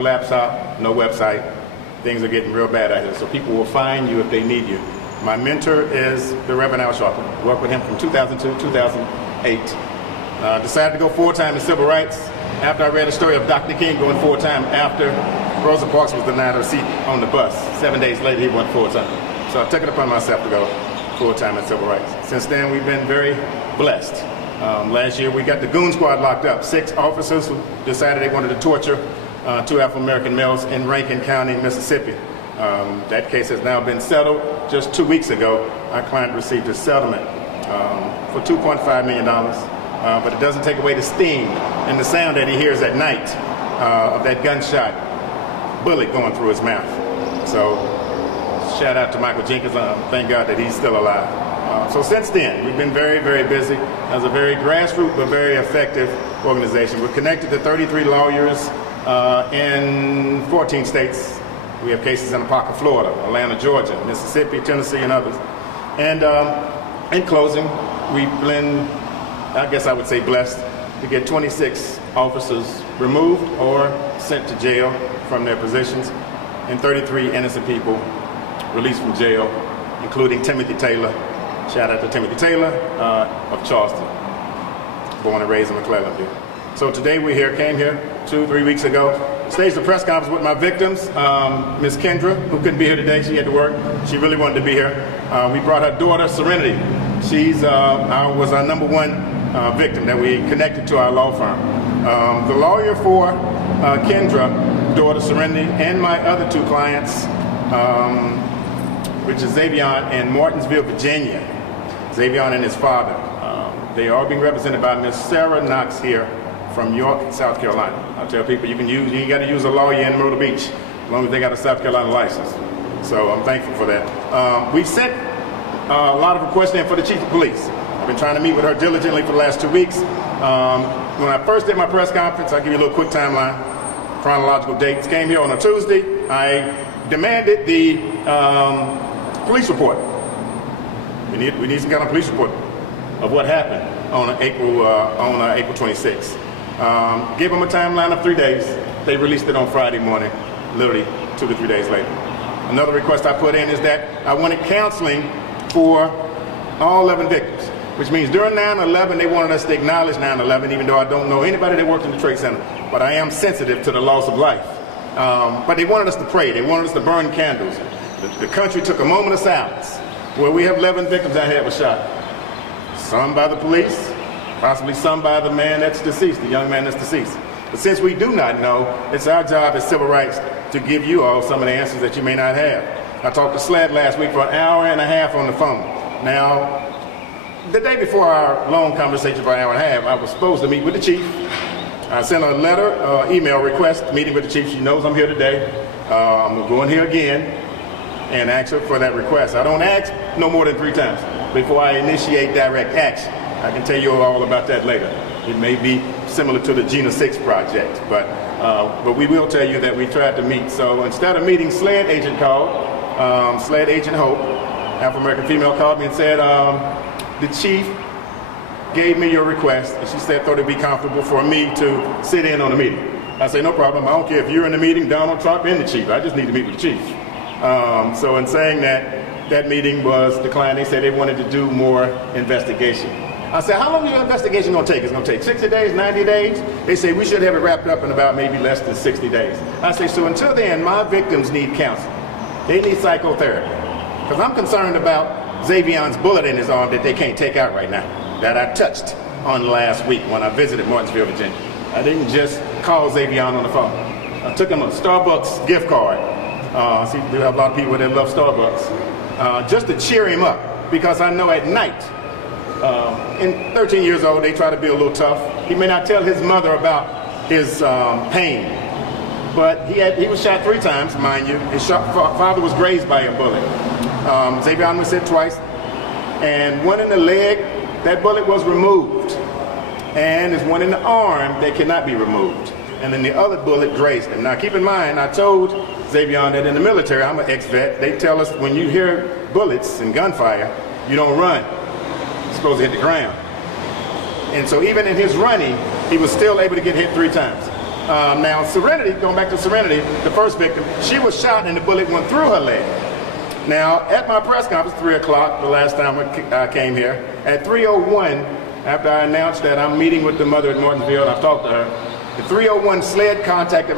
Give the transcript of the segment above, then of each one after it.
Laptop, no website. Things are getting real bad out here, so people will find you if they need you. My mentor is the Reverend Al Sharpton. Worked with him from 2002 to 2008. Decided to go full-time in civil rights after I read a story of Dr. King going full-time after Rosa Parks was denied her seat on the bus. 7 days later, he went full-time. So I took it upon myself to go full-time in civil rights. Since then, we've been very blessed. Last year, we got the Goon Squad locked up. 6 officers who decided they wanted to torture 2 Afro-American males in Rankin County, Mississippi. That case has now been settled. Just 2 weeks ago, our client received a settlement for $2.5 million. But it doesn't take away the sting and the sound that he hears at night of that gunshot bullet going through his mouth. So shout out to Michael Jenkins. Thank God that he's still alive. So since then, we've been very, very busy as a very grassroots but very effective organization. We're connected to 33 lawyers in 14 states. We have cases in Apopka, Florida, Atlanta, Georgia, Mississippi, Tennessee, and others. And in closing, we've been, I guess I would say, blessed to get 26 officers removed or sent to jail from their positions, and 33 innocent people released from jail, including Timothy Taylor. Shout out to Timothy Taylor of Charleston, born and raised in McClellanville. So today came here 2-3 weeks ago, staged a press conference with my victims, Miss Kendra, who couldn't be here today. She had to work. She really wanted to be here. We brought her daughter, Serenity. She's was our #1 victim that we connected to our law firm. The lawyer for Kendra, daughter Serenity, and my other 2 clients, which is Xavion in Martinsville, Virginia. Xavion and his father. They are being represented by Miss Sarah Knox here from York, South Carolina. I tell people you ain't got to use a lawyer in Myrtle Beach as long as they got a South Carolina license. So I'm thankful for that. We've sent a lot of requests in for the chief of police. I've been trying to meet with her diligently for the last 2 weeks. When I first did my press conference, I'll give you a little quick timeline, chronological dates. Came here on a Tuesday. I demanded the police report. We need some kind of police report of what happened on April 26th. Gave them a timeline of 3 days. They released it on Friday morning, literally 2 to 3 days later. Another request I put in is that I wanted counseling for all 11 victims, which means during 9/11, they wanted us to acknowledge 9/11, even though I don't know anybody that worked in the Trade Center, but I am sensitive to the loss of life. But they wanted us to pray. They wanted us to burn candles. The country took a moment of silence where we have 11 victims out here that were shot. Some by the police, possibly some by the man that's deceased, the young man that's deceased. But since we do not know, it's our job as civil rights to give you all some of the answers that you may not have. I talked to SLED last week for an hour and a half on the phone. Now, the day before our long conversation for an hour and a half, I was supposed to meet with the chief. I sent a letter, email request, meeting with the chief. She knows I'm here today. I'm going here again and ask her for that request. I don't ask no more than 3 times before I initiate direct action. I can tell you all about that later. It may be similar to the Gina 6 project, but we will tell you that we tried to meet. So instead of meeting, SLED agent called, SLED agent Hope, Afro-American female, called me and said, the chief gave me your request, and she said thought it'd be comfortable for me to sit in on the meeting. I say, no problem. I don't care if you're in the meeting, Donald Trump and the chief. I just need to meet with the chief. So in saying that meeting was declined. They said they wanted to do more investigation. I said, how long is your investigation going to take? It's going to take 60 days, 90 days? They say we should have it wrapped up in about maybe less than 60 days. I say, so until then, my victims need counseling. They need psychotherapy. Because I'm concerned about Xavion's bullet in his arm that they can't take out right now, that I touched on last week when I visited Martinsville, Virginia. I didn't just call Xavion on the phone. I took him a Starbucks gift card. See, we have a lot of people that love Starbucks. Just to cheer him up, because I know at night, in 13 years old, they try to be a little tough. He may not tell his mother about his pain, but he was shot 3 times, mind you. His father was grazed by a bullet. Xavion was hit twice, and one in the leg, that bullet was removed. And there's one in the arm that cannot be removed. And then the other bullet grazed him. Now keep in mind, I told Xavion that in the military, I'm an ex-vet, they tell us when you hear bullets and gunfire, you don't run. You're supposed to hit the ground. And so even in his running, he was still able to get hit 3 times. Now, Serenity, going back to Serenity, the first victim, she was shot and the bullet went through her leg. Now, at my press conference, 3 o'clock, the last time I came here, at 3:01, after I announced that I'm meeting with the mother at Martinsville, and I've talked to her, at 3:01, SLED contacted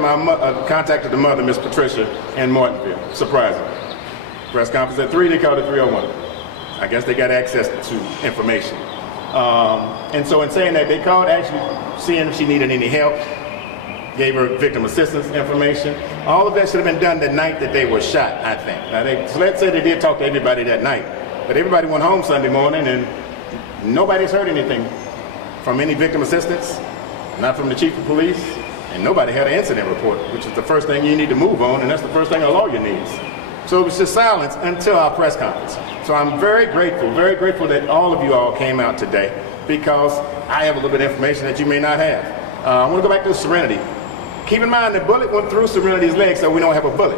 the mother, Miss Patricia, in Martinsville. Surprising. Press conference at 3, they called at 3:01. I guess they got access to information. And so in saying that, they called actually seeing if she needed any help, gave her victim assistance information. All of that should have been done the night that they were shot, I think. Now, SLED said they did talk to everybody that night, but everybody went home Sunday morning and nobody's heard anything from any victim assistance, not from the chief of police, and nobody had an incident report, which is the first thing you need to move on, and that's the first thing a lawyer needs. So it was just silence until our press conference. So I'm very grateful that all of you all came out today, because I have a little bit of information that you may not have. I want to go back to Serenity. Keep in mind the bullet went through Serenity's leg, so we don't have a bullet.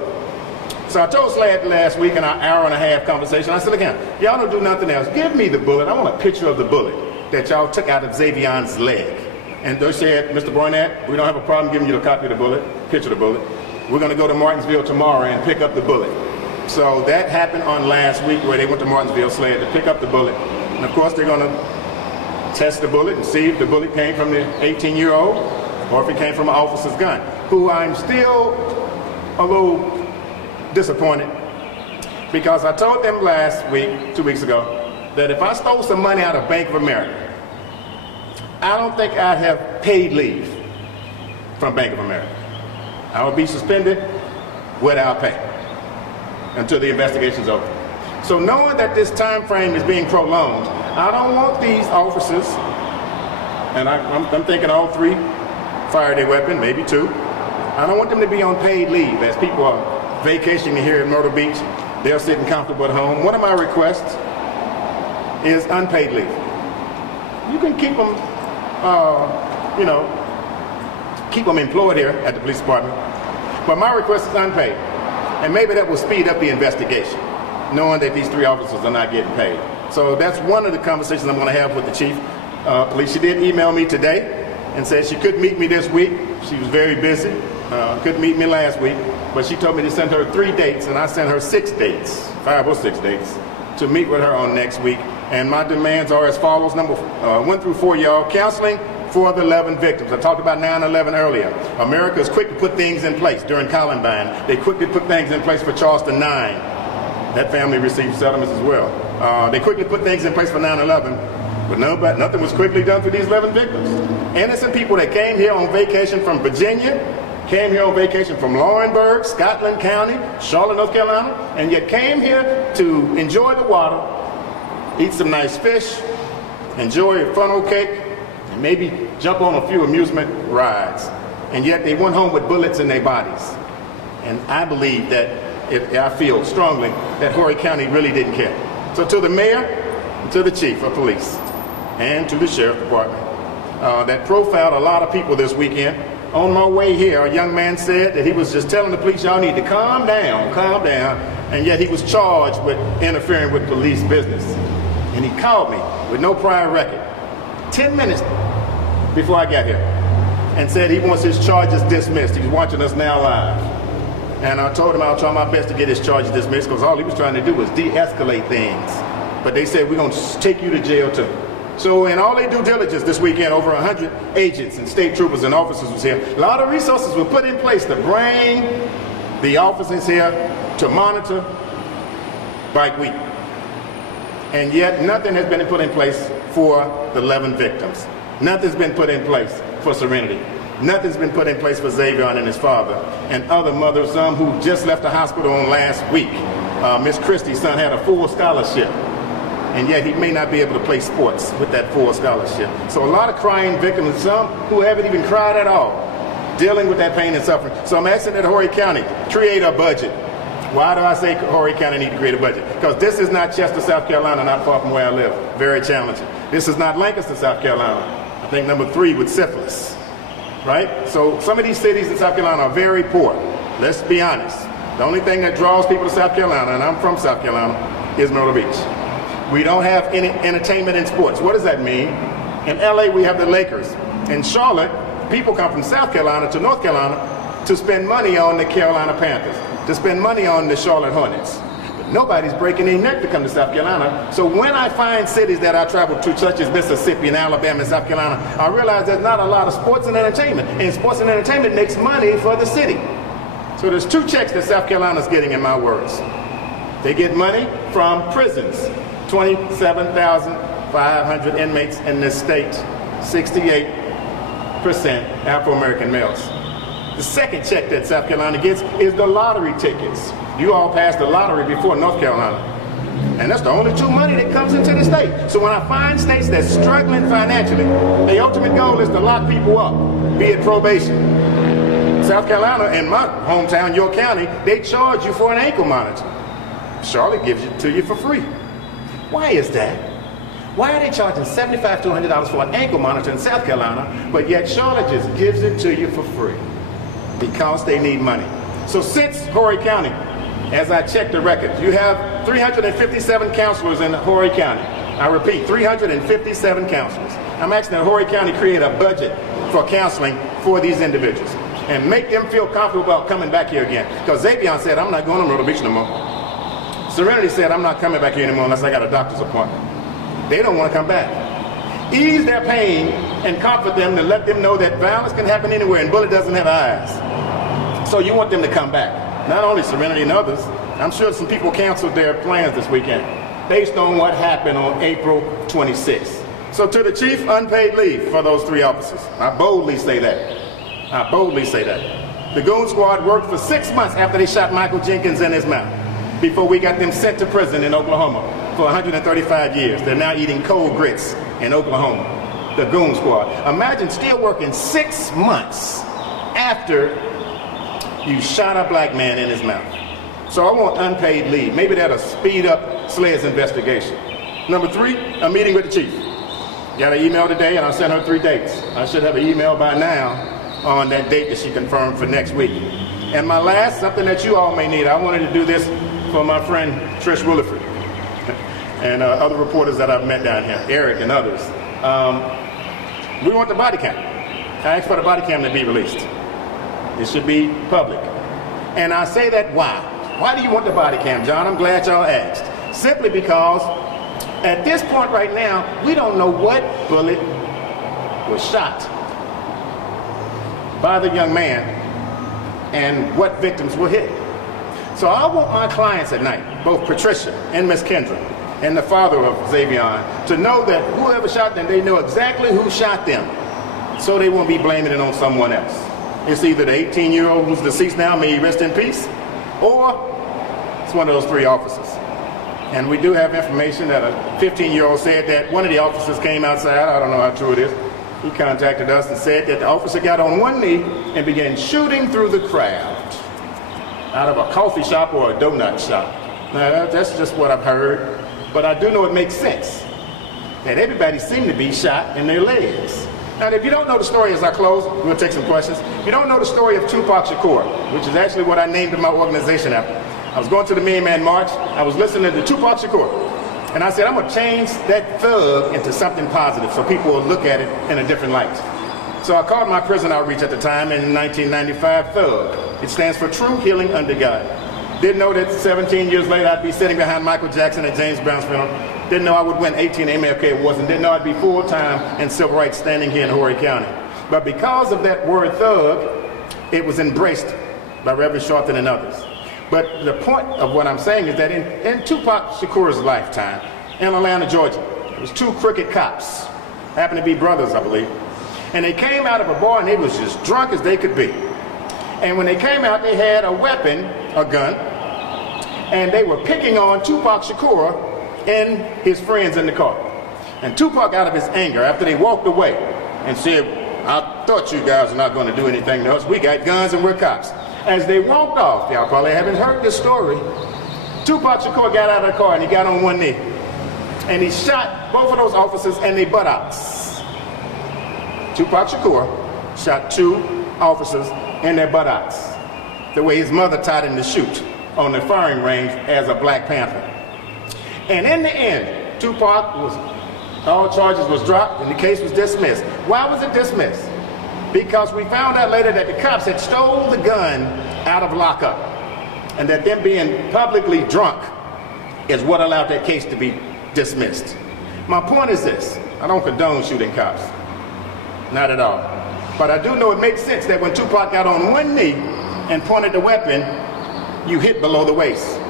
So I told SLED last week in our hour-and-a-half conversation, I said, again, y'all don't do nothing else. Give me the bullet. I want a picture of the bullet that y'all took out of Xavion's leg. And they said, Mr. Boynett, we don't have a problem giving you a copy of the bullet, picture of the bullet. We're going to go to Martinsville tomorrow and pick up the bullet. So that happened on last week, where they went to Martinsville, SLED, to pick up the bullet. And of course, they're going to test the bullet and see if the bullet came from the 18-year-old or if it came from an officer's gun, who I'm still a little disappointed, because I told them last week, 2 weeks ago, that if I stole some money out of Bank of America, I don't think I'd have paid leave from Bank of America. I would be suspended without pay until the investigation's over. So knowing that this time frame is being prolonged, I don't want these officers, and I'm thinking all 3 fired their weapon, maybe 2. I don't want them to be on paid leave as people are vacationing here in Myrtle Beach. They're sitting comfortable at home. One of my requests is unpaid leave. You can keep them, keep them employed here at the police department, but my request is unpaid. And maybe that will speed up the investigation, knowing that these 3 officers are not getting paid. So that's one of the conversations I'm going to have with the chief of police. She did email me today and said she couldn't meet me this week. She was very busy, couldn't meet me last week, but she told me to send her 3 dates, and I sent her 6 dates, 5 or 6 dates, to meet with her on next week. And my demands are as follows. Number 1 through 4, y'all. Counseling for the 11 victims. I talked about 9/11 earlier. America is quick to put things in place during Columbine. They quickly put things in place for Charleston 9. That family received settlements as well. They quickly put things in place for 9/11, but nothing was quickly done for these 11 victims. Innocent people that came here on vacation from Virginia, came here on vacation from Laurinburg, Scotland County, Charlotte, North Carolina, and yet came here to enjoy the water, eat some nice fish, enjoy a funnel cake, and maybe jump on a few amusement rides. And yet they went home with bullets in their bodies. And I believe that, I feel strongly that Horry County really didn't care. So to the mayor, and to the chief of police, and to the sheriff department, that profiled a lot of people this weekend. On my way here, a young man said that he was just telling the police, y'all need to calm down, and yet he was charged with interfering with police business. And he called me with no prior record, 10 minutes before I got here, and said he wants his charges dismissed. He's watching us now live. And I told him I'll try my best to get his charges dismissed, because all he was trying to do was de-escalate things. But they said, we're going to take you to jail too. So in all their due diligence this weekend, over 100 agents and state troopers and officers was here. A lot of resources were put in place to bring the officers here to monitor Bike Week. And yet nothing has been put in place for the 11 victims. Nothing's been put in place for Serenity. Nothing's been put in place for Xavion and his father and other mothers, some who just left the hospital on last week. Miss Christie's son had a full scholarship, and yet he may not be able to play sports with that full scholarship. So a lot of crying victims, some who haven't even cried at all, dealing with that pain and suffering. So I'm asking that Horry County create a budget. Why do I say Horry County need to create a budget? Because this is not Chester, South Carolina, not far from where I live. Very challenging. This is not Lancaster, South Carolina. I think number 3 with syphilis, right? So some of these cities in South Carolina are very poor. Let's be honest. The only thing that draws people to South Carolina, and I'm from South Carolina, is Myrtle Beach. We don't have any entertainment and sports. What does that mean? In LA, we have the Lakers. In Charlotte, people come from South Carolina to North Carolina to spend money on the Carolina Panthers, to spend money on the Charlotte Hornets. But nobody's breaking their neck to come to South Carolina. So when I find cities that I travel to, such as Mississippi and Alabama and South Carolina, I realize there's not a lot of sports and entertainment. And sports and entertainment makes money for the city. So there's two checks that South Carolina's getting, in my words. They get money from prisons, 27,500 inmates in this state, 68% Afro-American males. The second check that South Carolina gets is the lottery tickets. You all passed the lottery before North Carolina. And that's the only true money that comes into the state. So when I find states that's struggling financially, the ultimate goal is to lock people up, be it probation. South Carolina, in my hometown, York County, they charge you for an ankle monitor. Charlotte gives it to you for free. Why is that? Why are they charging $75 to $100 for an ankle monitor in South Carolina, but yet Charlotte just gives it to you for free? Because they need money. So since Horry County, as I checked the records, you have 357 counselors in Horry County. I repeat, 357 counselors. I'm asking that Horry County create a budget for counseling for these individuals and make them feel comfortable about coming back here again. Because Xavion said, I'm not going to Myrtle Beach no more. Serenity said, I'm not coming back here anymore unless I got a doctor's appointment. They don't want to come back. Ease their pain and comfort them to let them know that violence can happen anywhere and bullet doesn't have eyes. So you want them to come back. Not only Serenity and others, I'm sure some people canceled their plans this weekend based on what happened on April 26th. So to the chief, unpaid leave for those three officers. I boldly say that. I boldly say that. The Goon Squad worked for 6 months after they shot Michael Jenkins in his mouth before we got them sent to prison in Oklahoma for 135 years. They're now eating cold grits in Oklahoma. The Goon Squad. Imagine still working 6 months after you shot a black man in his mouth. So I want unpaid leave. Maybe that'll speed up Sled's investigation. Number 3, a meeting with the chief. Got an email today and I sent her 3 dates. I should have an email by now on that date that she confirmed for next week. And my last, something that you all may need, I wanted to do this for my friend Trish Williford and other reporters that I've met down here, Eric and others. We want the body cam. I asked for the body cam to be released. It should be public. And I say that why? Why do you want the body cam, John? I'm glad y'all asked. Simply because at this point right now, we don't know what bullet was shot by the young man and what victims were hit. So I want my clients at night, both Patricia and Miss Kendra, and the father of Xavion, to know that whoever shot them, they know exactly who shot them, so they won't be blaming it on someone else. It's either the 18-year-old who's deceased now, may he rest in peace, or it's one of those 3 officers. And we do have information that a 15-year-old said that one of the officers came outside. I don't know how true it is. He contacted us and said that the officer got on one knee and began shooting through the crowd out of a coffee shop or a donut shop. Now, that's just what I've heard. But I do know it makes sense that everybody seemed to be shot in their legs. Now, if you don't know the story as I close, we'll take some questions. If you don't know the story of Tupac Shakur, which is actually what I named my organization after. I was going to the Million Man March. I was listening to Tupac Shakur. And I said, I'm going to change that thug into something positive so people will look at it in a different light. So I called my prison outreach at the time in 1995 Thug. It stands for True Healing Under God. Didn't know that 17 years later I'd be sitting behind Michael Jackson at James Brown's funeral. Didn't know I would win 18 MLK awards, and didn't know I'd be full-time in civil rights standing here in Horry County. But because of that word thug, it was embraced by Reverend Sharpton and others. But the point of what I'm saying is that in Tupac Shakur's lifetime, in Atlanta, Georgia, there was 2 crooked cops, happened to be brothers, I believe, and they came out of a bar and they was just drunk as they could be. And when they came out, they had a weapon, a gun, and they were picking on Tupac Shakur and his friends in the car. And Tupac, out of his anger, after they walked away and said, I thought you guys were not going to do anything to us. We got guns and we're cops. As they walked off, y'all probably haven't heard this story, Tupac Shakur got out of the car and he got on one knee. And he shot both of those officers in their buttocks. Tupac Shakur shot 2 officers in their buttocks, the way his mother taught him to shoot on the firing range as a Black Panther. And in the end, all charges was dropped and the case was dismissed. Why was it dismissed? because we found out later that the cops had stole the gun out of lockup, and that them being publicly drunk is what allowed that case to be dismissed. My point is this: I don't condone shooting cops, not at all. But I do know it makes sense that when Tupac got on one knee and pointed the weapon, you hit below the waist.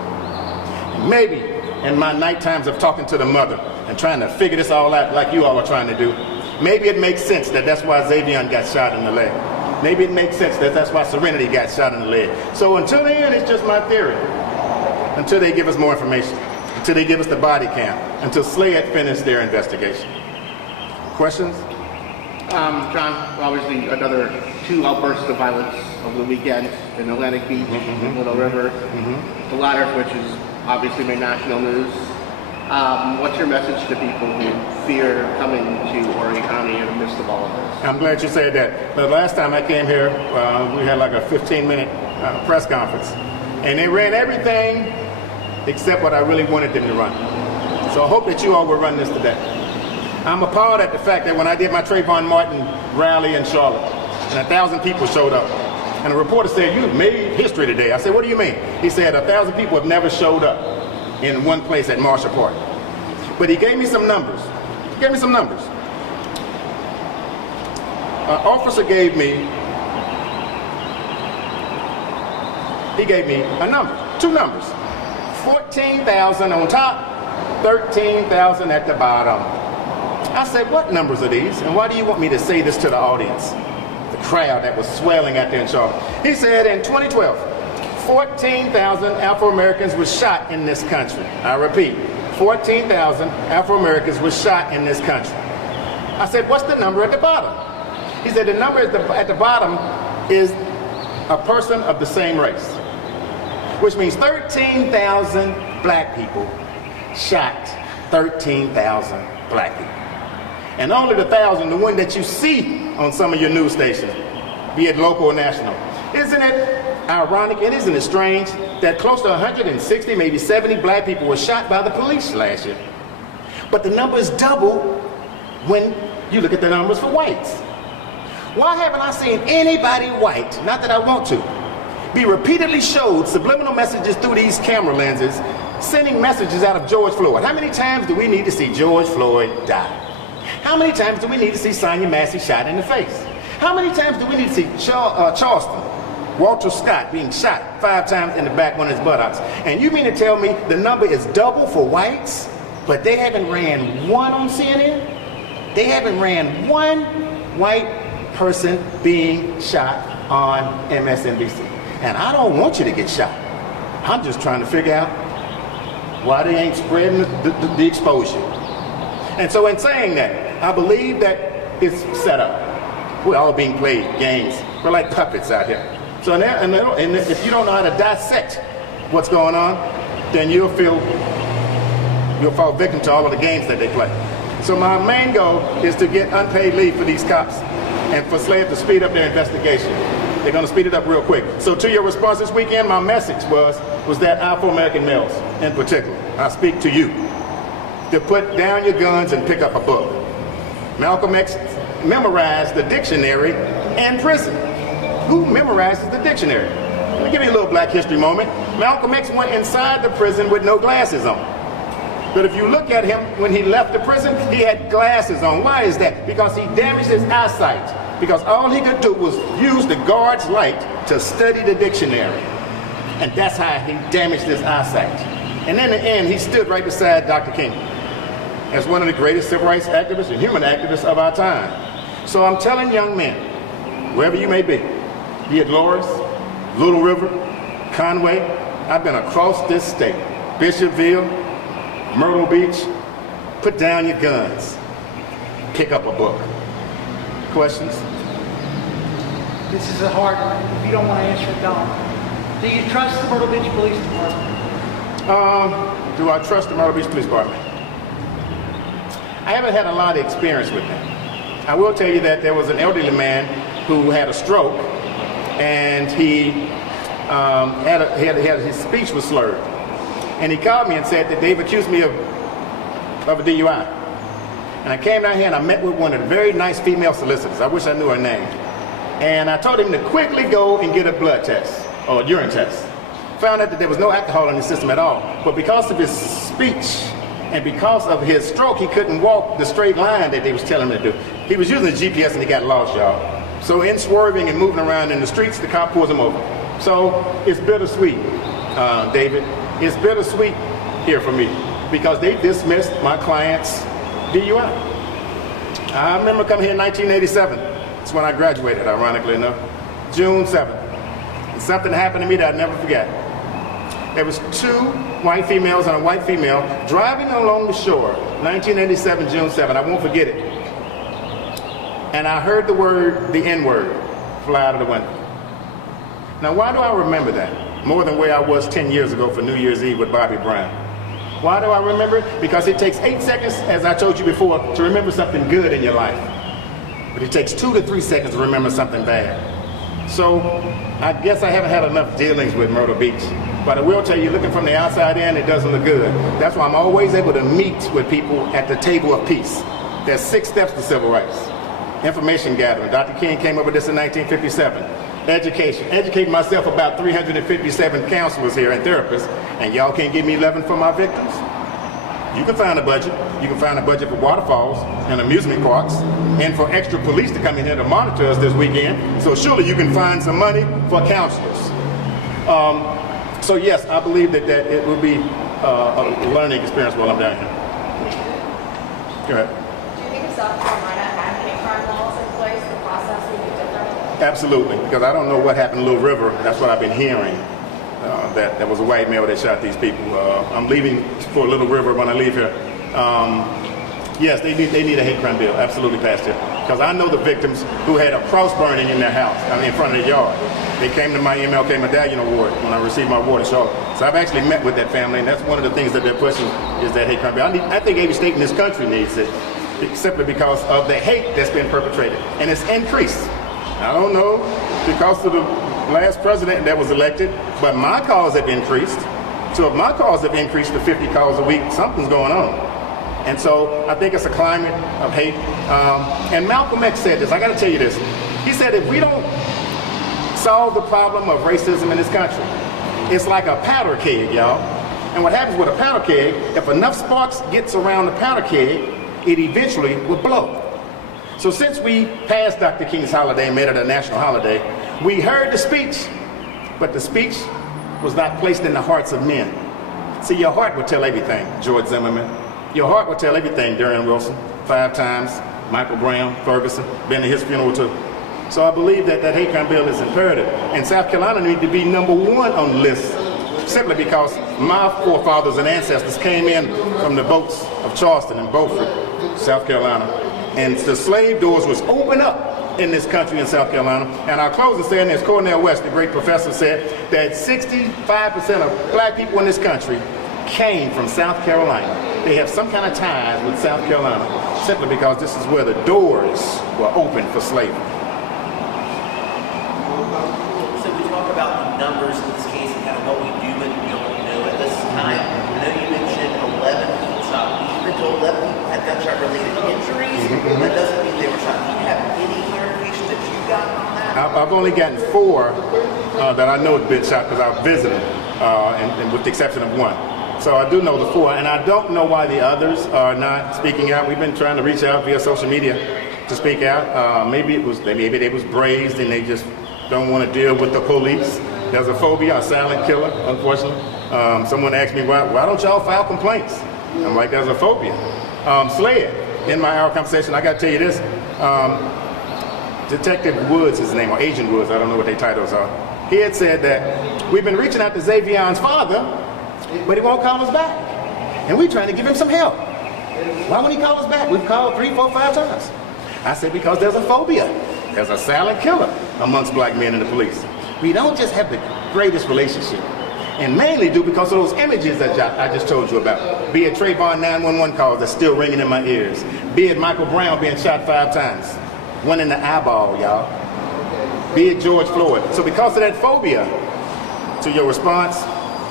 Maybe in my night times of talking to the mother and trying to figure this all out like you all are trying to do, maybe it makes sense that that's why Xavier got shot in the leg. Maybe it makes sense that that's why Serenity got shot in the leg. So until then, it's just my theory. Until they give us more information, until they give us the body cam, until Slay had finished their investigation. Questions? John, obviously another 2 outbursts of violence over the weekend in Atlantic Beach and Little River, the latter of which is obviously made national news. What's your message to people who fear coming to Oregon County in the midst of all of this? I'm glad you said that. The last time I came here, we had like a 15-minute press conference, and they ran everything except what I really wanted them to run. So I hope that you all will run this today. I'm appalled at the fact that when I did my Trayvon Martin rally in Charlotte, and 1,000 people showed up, and a reporter said, "You made history today." I said, "What do you mean?" He said, 1,000 people have never showed up in one place at Marshall Park. But he gave me some numbers. An officer gave me a number, 2 numbers. 14,000 on top, 13,000 at the bottom. I said, what numbers are these? And why do you want me to say this to the audience? The crowd that was swelling out there in Charlotte. He said in 2012, 14,000 Afro-Americans were shot in this country. I repeat, 14,000 Afro-Americans were shot in this country. I said, what's the number at the bottom? He said, the number at the bottom is a person of the same race, which means 13,000 black people shot 13,000 black people. And only the 1,000, the one that you see on some of your news stations, be it local or national. Isn't it ironic and isn't it strange that close to 160, maybe 70 black people were shot by the police last year? But the number is double when you look at the numbers for whites. Why haven't I seen anybody white, not that I want to, be repeatedly showed subliminal messages through these camera lenses, sending messages out of George Floyd? How many times do we need to see George Floyd die? How many times do we need to see Sonia Massey shot in the face? How many times do we need to see Charleston, Walter Scott being shot 5 times in the back, one of his buttocks? And you mean to tell me the number is double for whites, but they haven't ran one on CNN? They haven't ran one white person being shot on MSNBC. And I don't want you to get shot. I'm just trying to figure out why they ain't spreading the exposure. And so in saying that, I believe that it's set up. We're all being played games. We're like puppets out here. So and if you don't know how to dissect what's going on, then you'll fall victim to all of the games that they play. So my main goal is to get unpaid leave for these cops and for Slave to speed up their investigation. They're going to speed it up real quick. So to your response this weekend, my message was that Afro-American males in particular, I speak to you, to put down your guns and pick up a book. Malcolm X memorized the dictionary in prison. Who memorizes the dictionary? Let me give you a little Black History moment. Malcolm X went inside the prison with no glasses on. But if you look at him when he left the prison, he had glasses on. Why is that? Because he damaged his eyesight. Because all he could do was use the guard's light to study the dictionary. And that's how he damaged his eyesight. And in the end, he stood right beside Dr. King as one of the greatest civil rights activists and human activists of our time. So I'm telling young men, wherever you may be it Loris, Little River, Conway, I've been across this state, Bishopville, Myrtle Beach, put down your guns, pick up a book. Questions? This is a hard one. If you don't want to answer it, don't. Do you trust the Myrtle Beach Police Department? Do I trust the Myrtle Beach Police Department? I haven't had a lot of experience with them. I will tell you that there was an elderly man who had a stroke, and his speech was slurred. And he called me and said that they've accused me of a DUI. And I came down here and I met with one of the very nice female solicitors. I wish I knew her name. And I told him to quickly go and get a blood test or a urine test. Found out that there was no alcohol in his system at all. But because of his speech and because of his stroke, he couldn't walk the straight line that they was telling him to do. He was using the GPS and he got lost, y'all. So in swerving and moving around in the streets, the cop pulls him over. So it's bittersweet, David. It's bittersweet here for me because they dismissed my client's DUI. I remember coming here in 1987. That's when I graduated, ironically enough. June 7th. And something happened to me that I'll never forget. There was 2 white females and a white female driving along the shore, 1987, June 7th. I won't forget it. And I heard the N-word, fly out of the window. Now, why do I remember that? More than where I was 10 years ago for New Year's Eve with Bobby Brown. Why do I remember it? Because it takes 8 seconds, as I told you before, to remember something good in your life. But it takes 2 to 3 seconds to remember something bad. So I guess I haven't had enough dealings with Myrtle Beach. But I will tell you, looking from the outside in, it doesn't look good. That's why I'm always able to meet with people at the table of peace. There's 6 steps to civil rights. Information gathering. Dr. King came up with this in 1957. Education. Educate myself about 357 counselors here and therapists, and y'all can't give me 11 for my victims? You can find a budget. You can find a budget for waterfalls and amusement parks and for extra police to come in here to monitor us this weekend. So surely you can find some money for counselors. So yes, I believe that it will be a learning experience while I'm down here. Go ahead. Do you think if South Carolina had hate crime laws in place, the process would be different? Absolutely, because I don't know what happened in Little River. That's what I've been hearing. That there was a white male that shot these people. I'm leaving for Little River when I leave here. Yes, they need a hate crime bill. Absolutely, Pastor. Because I know the victims who had a cross burning in their house, in front of their yard. They came to my MLK Medallion Award when I received my award in Charlotte. So I've actually met with that family, and that's one of the things that they're pushing is that hate crime bill. I think every state in this country needs it, simply because of the hate that's been perpetrated. And it's increased. I don't know because of the last president that was elected, but my calls have increased. So if my calls have increased to 50 calls a week, something's going on. And so I think it's a climate of hate. And Malcolm X said this, I gotta tell you this. He said if we don't solve the problem of racism in this country, it's like a powder keg, y'all. And what happens with a powder keg, if enough sparks gets around the powder keg, it eventually will blow. So since we passed Dr. King's holiday and made it a national holiday, we heard the speech, but the speech was not placed in the hearts of men. See, your heart will tell everything, George Zimmerman. Your heart will tell everything, Darren Wilson, 5 times, Michael Brown, Ferguson, been to his funeral too. So I believe that hate crime bill is imperative. And South Carolina needs to be #1 on the list, simply because my forefathers and ancestors came in from the boats of Charleston and Beaufort, South Carolina. And the slave doors was open up in this country in South Carolina. And our closing saying, as Cornel West, the great professor, said, that 65% of black people in this country came from South Carolina. They have some kind of ties with South Carolina, simply because this is where the doors were open for slavery. So we talk about the numbers in this case and kind of what we do and don't know at this time. I know you mentioned 11 people shot. You've been told 11 people had gunshot-related injuries. That doesn't mean they were shot. Do you have any clarification that you've gotten on that? I've only gotten 4 that I know have been shot because I've visited, and with the exception of 1. So I do know the 4, and I don't know why the others are not speaking out. We've been trying to reach out via social media to speak out. Maybe they was braised and they just don't want to deal with the police. There's a phobia, a silent killer, unfortunately. Someone asked me, why don't y'all file complaints? I'm like, there's a phobia. SLED, in my hour conversation, I got to tell you this. Detective Woods, his name, or Agent Woods, I don't know what their titles are. He had said that we've been reaching out to Xavion's father, but he won't call us back. And we're trying to give him some help. Why won't he call us back? We've called 3, 4, 5 times. I said, because there's a phobia. There's a silent killer amongst black men in the police. We don't just have the greatest relationship, and mainly due because of those images that I just told you about. Be it Trayvon 911 calls that's still ringing in my ears. Be it Michael Brown being shot 5 times. 1 in the eyeball, y'all. Be it George Floyd. So because of that phobia, to your response,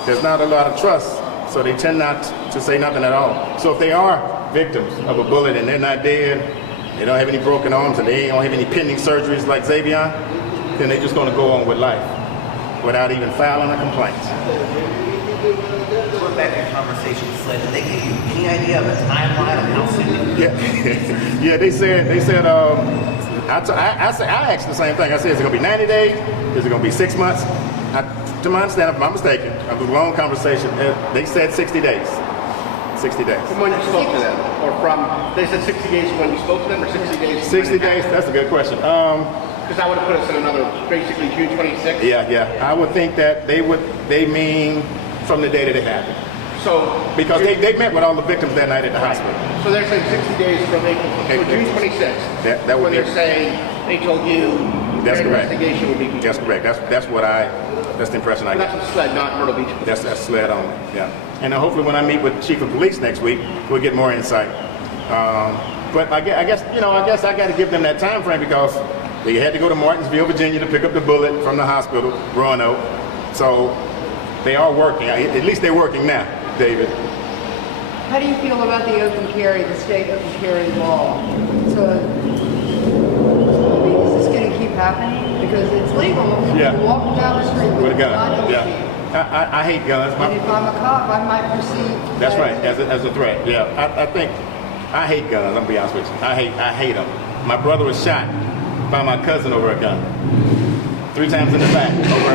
there's not a lot of trust. So they tend not to say nothing at all. So if they are victims of a bullet and they're not dead, they don't have any broken arms and they don't have any pending surgeries like Xavion, then they're just going to go on with life without even filing a complaint. Going back to your conversation with Sled, did they give you any idea of a timeline on how soon you Yeah, yeah. They said. I asked the same thing. I said, is it going to be 90 days? Is it going to be 6 months? To my understanding, if I'm mistaken, it was a long conversation. They said 60 days. 60 days. From when you spoke to them, or from, they said 60 days when you spoke to them, or 60 days? 60 days, that's a good question. Because that would have put us in another, basically June 26th. Yeah. I would think that they mean from the day that it happened. So, Because they met with all the victims that night at the hospital. so they're saying 60 days from April, so June 26th. That would when be- they're saying, they told you That's their correct. investigation would be complete. That's correct. That's the impression I And get. that's what SLED, not Myrtle Beach. That's SLED only, yeah. And hopefully when I meet with Chief of Police next week, we'll get more insight. But I guess I got to give them that time frame because they had to go to Martinsville, Virginia to pick up the bullet from the hospital, Roanoke. So they are working. At least they're working now, David. How do you feel about the open carry, the state open carry law? So, I mean, is this going to keep happening? Because it's legal. Yeah. You walk down the street With a gun, gun. yeah. I hate guns. And if I'm a cop, I might perceive. That's that- right, as a threat. Yeah, I think I hate guns. I'm gonna be honest with you. I hate them. My brother was shot by my cousin over a gun, 3 times in the back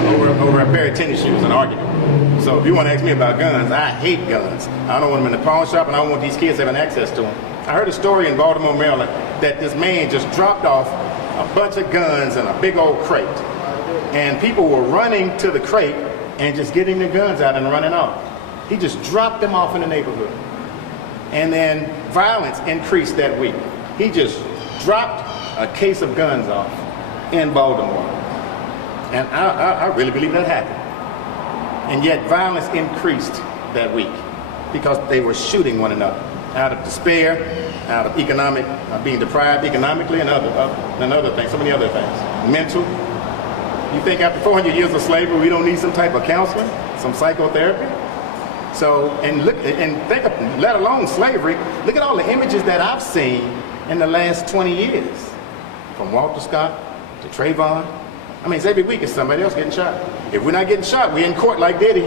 over a pair of tennis shoes, an argument. So if you want to ask me about guns, I hate guns. I don't want them in the pawn shop, and I don't want these kids having access to them. I heard a story in Baltimore, Maryland, that this man just dropped off a bunch of guns in a big old crate, and people were running to the crate and just getting the guns out and running off. He just dropped them off in the neighborhood. And then violence increased that week. He just dropped a case of guns off in Baltimore. And I really believe that happened. And yet violence increased that week because they were shooting one another out of despair, out of economic, being deprived economically and other things, so many other things. Mental. You think after 400 years of slavery, we don't need some type of counseling, some psychotherapy? So, and think of, let alone slavery, look at all the images that I've seen in the last 20 years. From Walter Scott to Trayvon. I mean, it's every week it's somebody else getting shot. If we're not getting shot, we're in court like Diddy.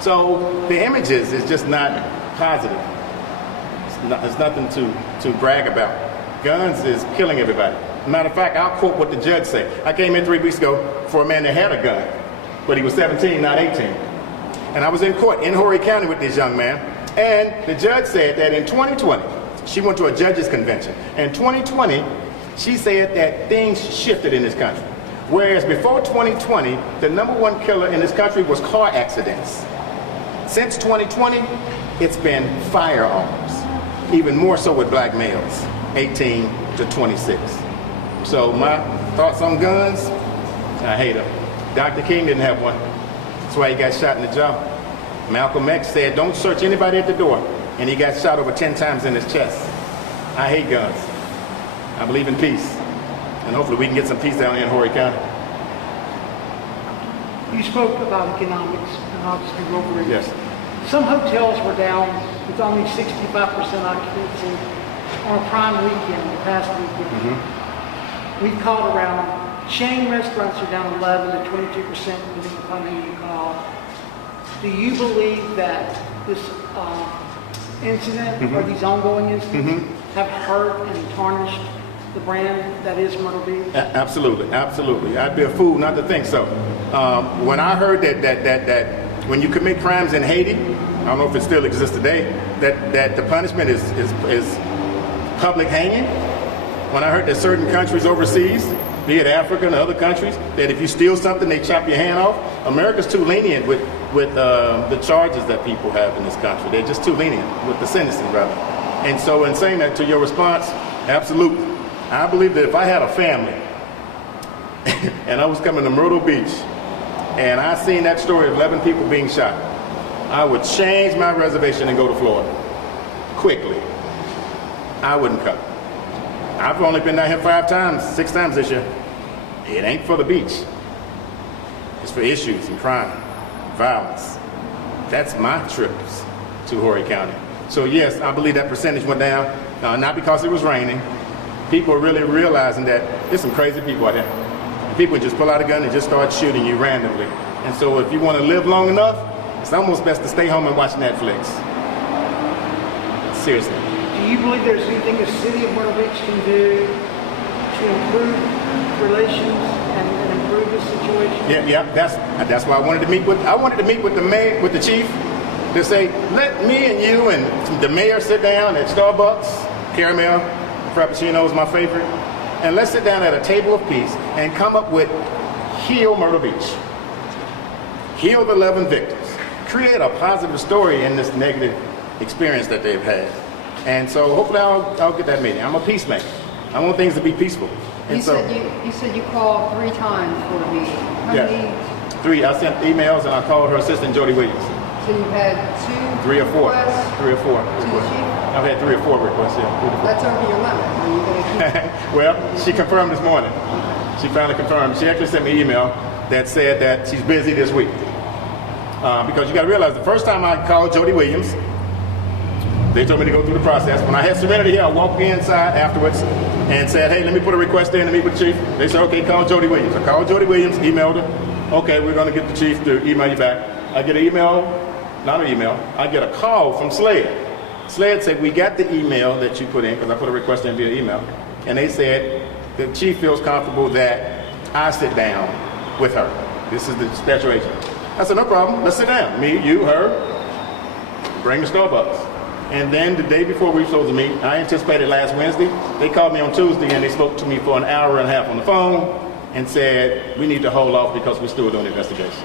So the images is just not positive. It's nothing to brag about. Guns is killing everybody. Matter of fact, I'll quote what the judge said. I came in 3 weeks ago for a man that had a gun, but he was 17, not 18. And I was in court in Horry County with this young man, and the judge said that in 2020, she went to a judges convention. In 2020, she said that things shifted in this country. Whereas before 2020, the #1 killer in this country was car accidents. Since 2020, it's been firearms, even more so with black males, 18 to 26. So my thoughts on guns, I hate them. Dr. King didn't have one. That's why he got shot in the jaw. Malcolm X said, don't search anybody at the door. And he got shot over 10 times in his chest. I hate guns. I believe in peace. And hopefully we can get some peace down here in Horry County. You spoke about economics, and I'll just go over it. Yes. Some hotels were down with only 65% occupancy on a prime weekend, the past weekend. We called around, chain restaurants are down 11 to 22%, depending upon who you call. Do you believe that this incident, or these ongoing incidents, have hurt and tarnished the brand that is Myrtle Beach? Absolutely, absolutely. I'd be a fool not to think so. When I heard that when you commit crimes in Haiti, I don't know if it still exists today, that the punishment is public hanging. When I heard that certain countries overseas, be it Africa and other countries, that if you steal something, they chop your hand off. America's too lenient with the charges that people have in this country. They're just too lenient with the sentencing, rather. And so in saying that, to your response, absolutely. I believe that if I had a family and I was coming to Myrtle Beach and I seen that story of 11 people being shot, I would change my reservation and go to Florida quickly. I wouldn't come. I've only been down here 6 times this year. It ain't for the beach. It's for issues and crime, violence. That's my trips to Horry County. So yes, I believe that percentage went down, not because it was raining. People are really realizing that there's some crazy people out there. People just pull out a gun and just start shooting you randomly. And so if you want to live long enough, it's almost best to stay home and watch Netflix. Seriously. Do you believe there's anything the city of Myrtle Beach can do to improve relations and improve the situation? Yeah, that's why I wanted to meet with the mayor, with the chief, to say, let me and you and the mayor sit down at Starbucks, caramel, Frappuccino is my favorite, and let's sit down at a table of peace and come up with heal Myrtle Beach. Heal the 11 victims. Create a positive story in this negative experience that they've had. And so hopefully I'll get that meeting. I'm a peacemaker. I want things to be peaceful. And You said you called 3 times for the meeting. How many? 3. I sent emails and I called her assistant, Jody Williams. So you've had 2 3 or 4. requests 3 or 4 to the requests. chief? I've had 3 or 4 requests, yeah. That's over your limit. Are you going to keep? Well, she confirmed this morning. She finally confirmed. She actually sent me an email that said that she's busy this week. Because you got to realize, the first time I called Jody Williams, they told me to go through the process. When I had Serenity here, I walked inside afterwards and said, hey, let me put a request in to meet with the chief. They said, okay, call Jody Williams. I called Jody Williams, emailed her. Okay, we're going to get the chief to email you back. I get an email, not an email, I get a call from SLED. SLED said, we got the email that you put in, because I put a request in via email. And they said, the chief feels comfortable that I sit down with her. This is the special agent. I said, no problem, let's sit down. Me, you, her, bring the Starbucks. And then the day before we were supposed to meet, I anticipated last Wednesday. They called me on Tuesday and they spoke to me for an hour and a half on the phone and said, we need to hold off because we're still doing the investigation.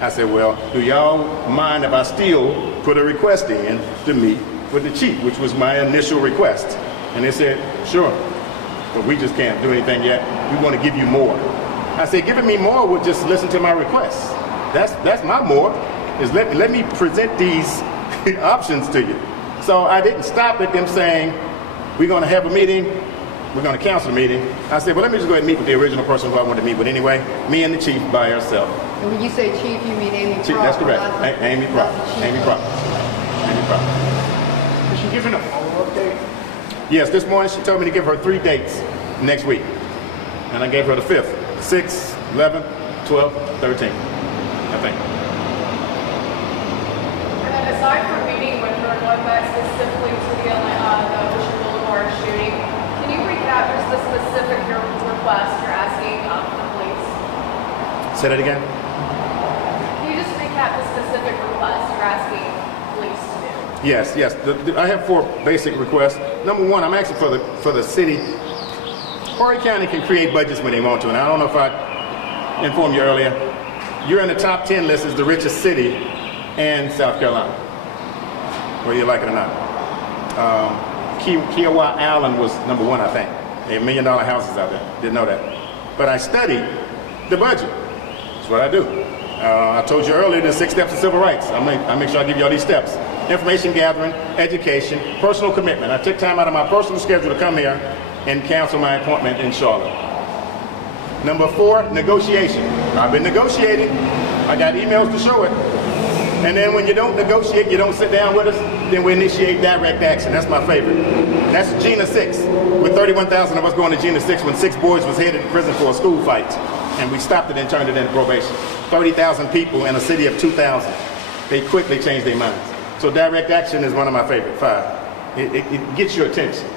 I said, well, do y'all mind if I still put a request in to meet with the chief, which was my initial request? And they said, sure, but we just can't do anything yet. We want to give you more. I said, giving me more would just listen to my requests. That's my more, is let me present these options to you. So I didn't stop at them saying, we're going to have a meeting, we're going to cancel the meeting. I said, well, let me just go ahead and meet with the original person who I wanted to meet with anyway, me and the chief by herself. And when you say chief, you mean Amy Chief, Prop, that's correct. not the- Amy not Prop. the chief Amy of- Prop. Amy Prop. Is she giving a follow-up date? Yes, this morning she told me to give her 3 dates next week. And I gave her the 5th, 6th, 11th, 12th, 13th, I think. And then aside from meeting with her, going back specifically to the Ocean Boulevard shooting, can you recap just the specific request you're asking of the police? Say that again? Can you just recap the specific request you're asking police to do? Yes. I have 4 basic requests. Number 1, I'm asking for the city. Horry County can create budgets when they want to, and I don't know if I informed you earlier. You're in the top 10 list as the richest city in South Carolina, whether you like it or not. Kiowa Island was number 1, I think. They have $1 million houses out there. Didn't know that. But I studied the budget. That's what I do. I told you earlier the 6 steps of civil rights. I make sure I give you all these steps. Information gathering, education, personal commitment. I took time out of my personal schedule to come here and cancel my appointment in Charlotte. Number 4, negotiation. I've been negotiating. I got emails to show it. And then when you don't negotiate, you don't sit down with us, then we initiate direct action. That's my favorite. That's Gina 6. With 31,000 of us going to Gina 6 when 6 boys was headed to prison for a school fight. And we stopped it and turned it into probation. 30,000 people in a city of 2,000. They quickly changed their minds. So direct action is one of my favorite 5. It gets your attention.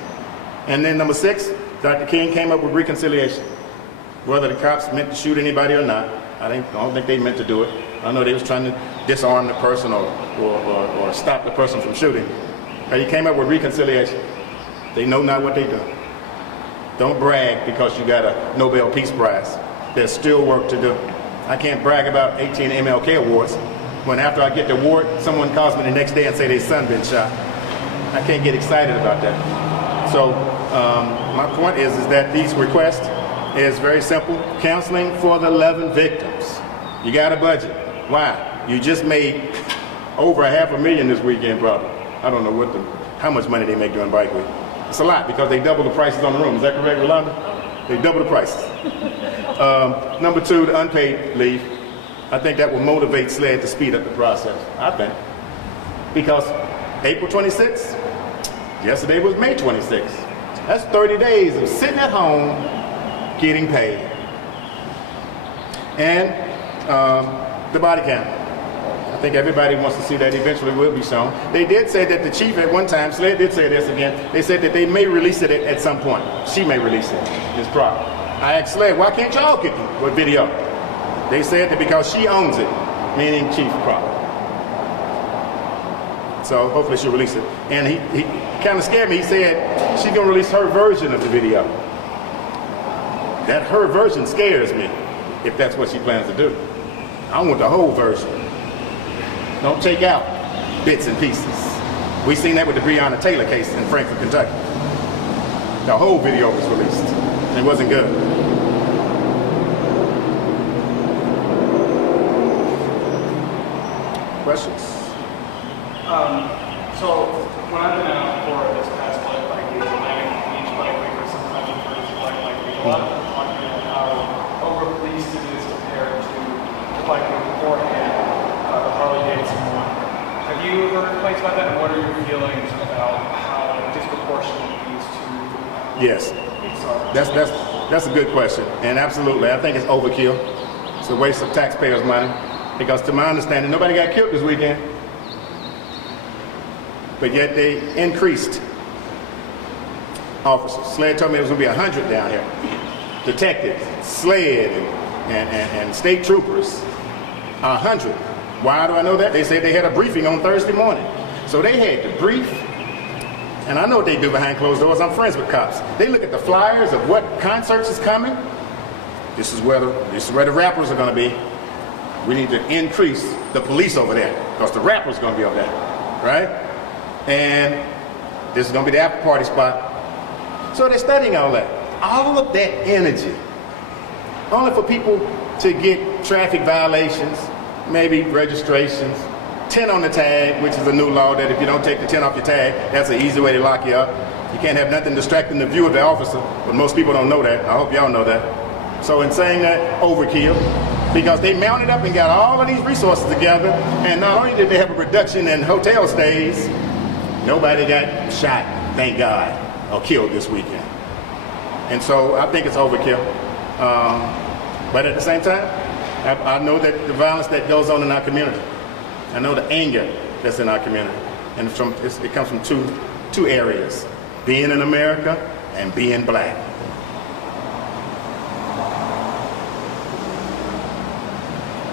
And then number 6, Dr. King came up with reconciliation. Whether the cops meant to shoot anybody or not, I don't think they meant to do it. I know they was trying to disarm the person or stop the person from shooting. But he came up with reconciliation. They know not what they do. Don't brag because you got a Nobel Peace Prize. There's still work to do. I can't brag about 18 MLK awards when after I get the award, someone calls me the next day and say their son been shot. I can't get excited about that. So my point is that these requests is very simple. Counseling for the 11 victims. You got a budget. Why? You just made over $500,000 this weekend probably. I don't know how much money they make during bike week. It's a lot because they double the prices on the room. Is that correct, Rolanda? They double the prices. Number 2, the unpaid leave. I think that will motivate SLED to speed up the process. I think. Because April 26th, yesterday was May 26th. That's 30 days of sitting at home getting paid. And the body cam. I think everybody wants to see that. Eventually will be shown. They did say that the chief at one time, Sled did say this again, they said that they may release it at some point. She may release it, this product. I asked Sled, why can't y'all get the video? They said that because she owns it, meaning Chief product. So hopefully she'll release it. And he kind of scared me. He said she's gonna release her version of the video. That her version scares me, if that's what she plans to do. I want the whole version. Don't take out bits and pieces. We seen that with the Breonna Taylor case in Frankfort, Kentucky. The whole video was released, and it wasn't good. Questions? So when I've been out for this past biking, each bike week or sometimes the first bike week, a lot of them are talking about how over-policed it is compared to the biking beforehand, the Harley Davidson one. Have you heard complaints about that? And what are your feelings about how disproportionate these two Yes, weeks are? that's a good question, and absolutely, I think it's overkill. It's a waste of taxpayers' money, because to my understanding, nobody got killed this weekend. But yet they increased officers. Sled told me it was going to be 100 down here. Detectives, Sled, and state troopers, 100. Why do I know that? They said they had a briefing on Thursday morning. So they had to brief, and I know what they do behind closed doors. I'm friends with cops. They look at the flyers of what concerts is coming. This is where the rappers are going to be. We need to increase the police over there, because the rappers are going to be over there, right? And this is going to be the after party spot. So they're studying all that. All of that energy, only for people to get traffic violations, maybe registrations, 10 on the tag, which is a new law that if you don't take the 10 off your tag, that's an easy way to lock you up. You can't have nothing distracting the view of the officer, but most people don't know that. I hope y'all know that. So in saying that, overkill, because they mounted up and got all of these resources together, and not only did they have a reduction in hotel stays, nobody got shot, thank God, or killed this weekend. And so I think it's overkill. But at the same time, I know that the violence that goes on in our community, I know the anger that's in our community, and it comes from two areas: being in America and being black.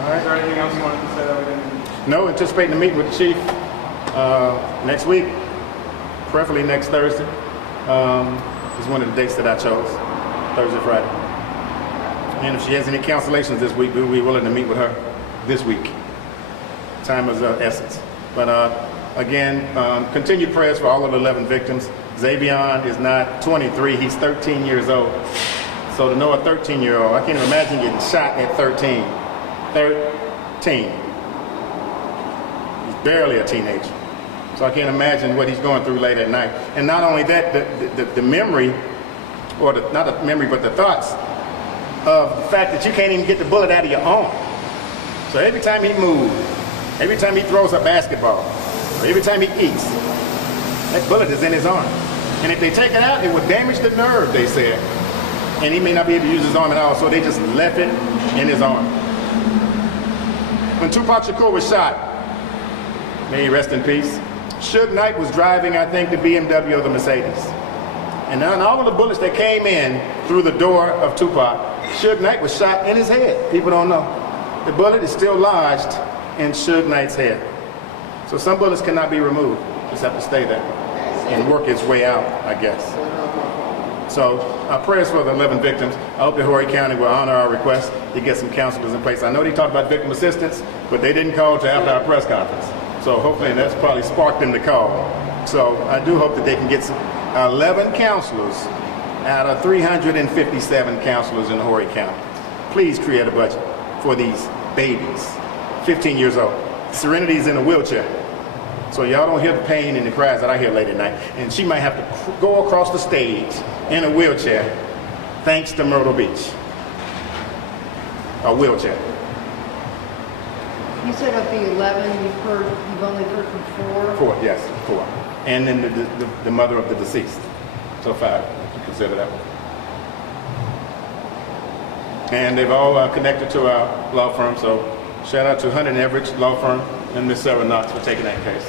All right. Is there anything else you wanted to say that we didn't? No, anticipating the meeting with the chief next week, preferably next Thursday. Is one of the dates that I chose, Thursday, Friday. And if she has any cancellations this week, we'll be willing to meet with her this week. Time is of essence. But again, continued prayers for all of the 11 victims. Xavion is not 23, he's 13 years old. So to know a 13-year-old, I can't imagine getting shot at 13. 13. He's barely a teenager. So I can't imagine what he's going through late at night. And not only that, the memory, or not the memory, but the thoughts of the fact that you can't even get the bullet out of your arm. So every time he moves, every time he throws a basketball, or every time he eats, that bullet is in his arm. And if they take it out, it would damage the nerve, they said. And he may not be able to use his arm at all, so they just left it in his arm. When Tupac Shakur was shot, may he rest in peace, Suge Knight was driving, I think, the BMW or the Mercedes. And on all of the bullets that came in through the door of Tupac, Suge Knight was shot in his head. People don't know. The bullet is still lodged in Suge Knight's head. So some bullets cannot be removed. Just have to stay there and work its way out, I guess. So our prayers for the 11 victims. I hope that Horry County will honor our request to get some counselors in place. I know they talked about victim assistance, but they didn't call to after our press conference. So hopefully that's probably sparked them to call. So I do hope that they can get some 11 counselors out of 357 counselors in Horry County. Please create a budget for these babies, 15 years old. Serenity's in a wheelchair. So y'all don't hear the pain and the cries that I hear late at night. And she might have to go across the stage in a wheelchair, thanks to Myrtle Beach. A wheelchair. You said of the 11, you've only heard from 4? 4, yes, 4. And then the mother of the deceased. So 5, if you consider that one. And they've all connected to our law firm, so shout out to Hunt and Everett Law Firm and Miss Sarah Knox for taking that case.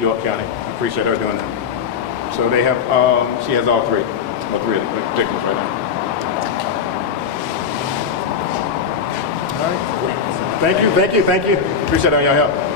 York County, I appreciate her doing that. So they have, she has all three of the victims right now. All right. Thank you. Appreciate all your help.